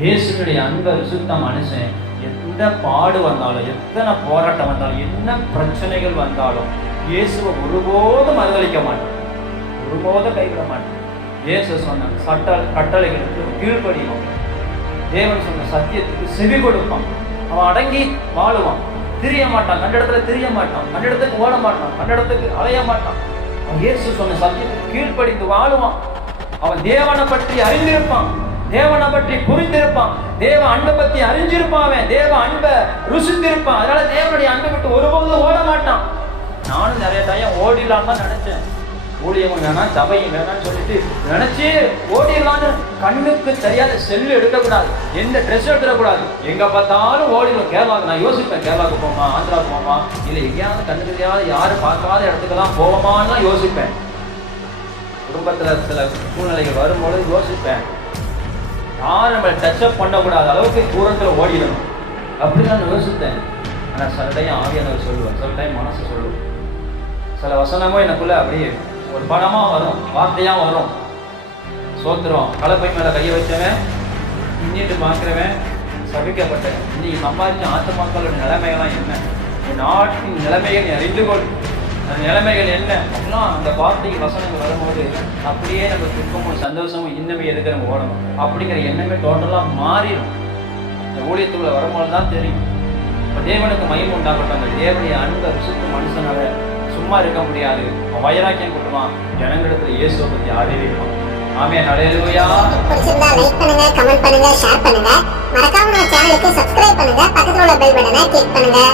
இயேசுனுடைய அன்பை ருசித்த மனுஷன் எந்த பாடு வந்தாலும், எத்தனை போராட்டம் வந்தாலும், என்ன பிரச்சனைகள் வந்தாலும் இயேசுவை ஒருபோதும் மறுதளிக்க மாட்டான், ஒருபோதும் கைவிட மாட்டான். இயேசு சொன்ன கட்டளைகளுக்கு கீழ்ப்படியும், தேவன் சொன்ன சத்தியத்துக்கு செவி கொடுப்பான். அவன் அடங்கி வாழுவான், திரிய மாட்டான், கண்ட இடத்துல திரிய மாட்டான், கண்ட இடத்துக்கு ஓட மாட்டான், கண்ட இடத்துக்கு அலைய மாட்டான். அவன் இயேசு சொன்ன சத்தியத்துக்கு கீழ்ப்படிந்து வாழுவான். அவன் தேவனை பற்றி அறிந்திருப்பான், தேவனை பற்றி புரிந்திருப்பான், தேவ அன்பை பற்றி அறிஞ்சிருப்பான், தேவ அன்பை ருசித்திருப்பான். அதனால தேவனுடைய அன்பை விட்டு ஒருபோதும் ஓட மாட்டான். நானும் நிறைய டைம் ஓடிடலான்னு தான் நினைச்சேன். ஊழியமும் வேணாம், சபையும் வேணாம்னு சொல்லிட்டு நினைச்சு ஓடிடலான்னு. கண்ணுக்கு தெரியாத செல்லு எடுக்கக்கூடாது, எந்த ட்ரெஸ் எடுத்துடக்கூடாது, எங்க பார்த்தாலும் ஓடிடும். கேரளாவுக்கு நான் யோசிப்பேன், கேரளாவுக்கு போமா, ஆந்திராவுக்கு போமா, இல்லை எங்கேயாவது கண்ணுக்கு தெரியாத யாரும் பார்க்காத இடத்துக்கெல்லாம் போவோமான்னு தான் யோசிப்பேன். குடும்பத்தில் சில சூழ்நிலைகள் வரும்போது யோசிப்பேன், யாரும் நம்மளை டச்சப் பண்ணக்கூடாத அளவுக்கு தூரத்தில் ஓடிடணும் அப்படிதான் நான் யோசித்தேன். ஆனால் சில டைம் ஆவியானவர் சொல்லுவேன், சில டைம் மனசு சொல்லுவேன், சில வசனமும் எனக்குள்ள அப்படியே ஒரு படமாக வரும், வார்த்தையாக வரும். சோத்திரம், கலப்பை மேலே கையை வச்சவன் இன்னிட்டு பார்க்குறவன் சபிக்கப்பட்டவன். இன்னைக்கு சம்பாதிச்ச ஆத்துமாக்களோட நிலைமைகள்லாம் என்ன, என் நாட்டின் நிலைமைகள் அறிந்து கொள், அந்த நிலைமைகள் என்ன அப்படிலாம் அந்த வார்த்தைக்கு வசனங்கள் வரும்போது அப்படியே நம்ம துக்கமும் சந்தோஷமும் இன்னமே எதுக்கு நம்ம ஓடணும் அப்படிங்கிற எண்ணமே டோட்டலாக மாறிடும். இந்த ஊழியத்துக்குள்ள வரும்போது தான் தெரியும். இப்போ தேவனுக்கு மகிமை உண்டாகட்டும். அந்த தேவனுடைய அன்பை ருசித்து மனுஷனால சும்மா இருக்க முடியாது. வைராக்கியம் கொடுப்பான், ஜனங்களிடத்துல இயேசுவை பற்றி அறிவிப்பான். ஆமென், ஹல்லேலூயா. பிடிச்சிருந்தா லைக் பண்ணுங்க, கமெண்ட் பண்ணுங்க, ஷேர் பண்ணுங்க. மறக்காம நம்ம சேனலுக்கு சப்ஸ்கிரைப் பண்ணுங்க, பக்கத்துல உள்ள பெல் பட்டனை கிளிக் பண்ணுங்க.